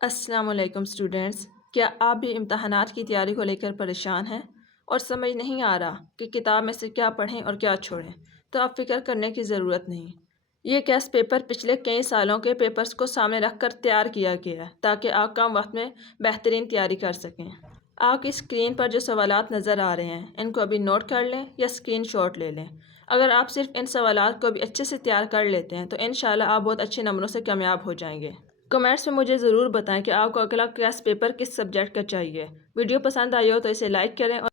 अस्सलामुअलैकुम स्टूडेंट्स। क्या आप भी इम्तहानात की तैयारी को लेकर परेशान हैं और समझ नहीं आ रहा कि किताब में से क्या पढ़ें और क्या छोड़ें? तो आप फिक्र करने की ज़रूरत नहीं। ये टेस्ट पेपर पिछले कई सालों के पेपर्स को सामने रखकर तैयार किया गया है ताकि आप कम वक्त में बेहतरीन तैयारी कर सकें। आपकी स्क्रीन पर जो सवालात नज़र आ रहे हैं इनको अभी नोट कर लें या स्क्रीनशॉट ले लें। अगर आप सिर्फ इन सवालात को भी अच्छे से तैयार कर लेते हैं तो इंशाल्लाह आप बहुत अच्छे नंबरों से कामयाब हो जाएंगे। कमेंट्स में मुझे ज़रूर बताएं कि आपको अगला टेस्ट पेपर किस सब्जेक्ट का चाहिए। वीडियो पसंद आई हो तो इसे लाइक करें और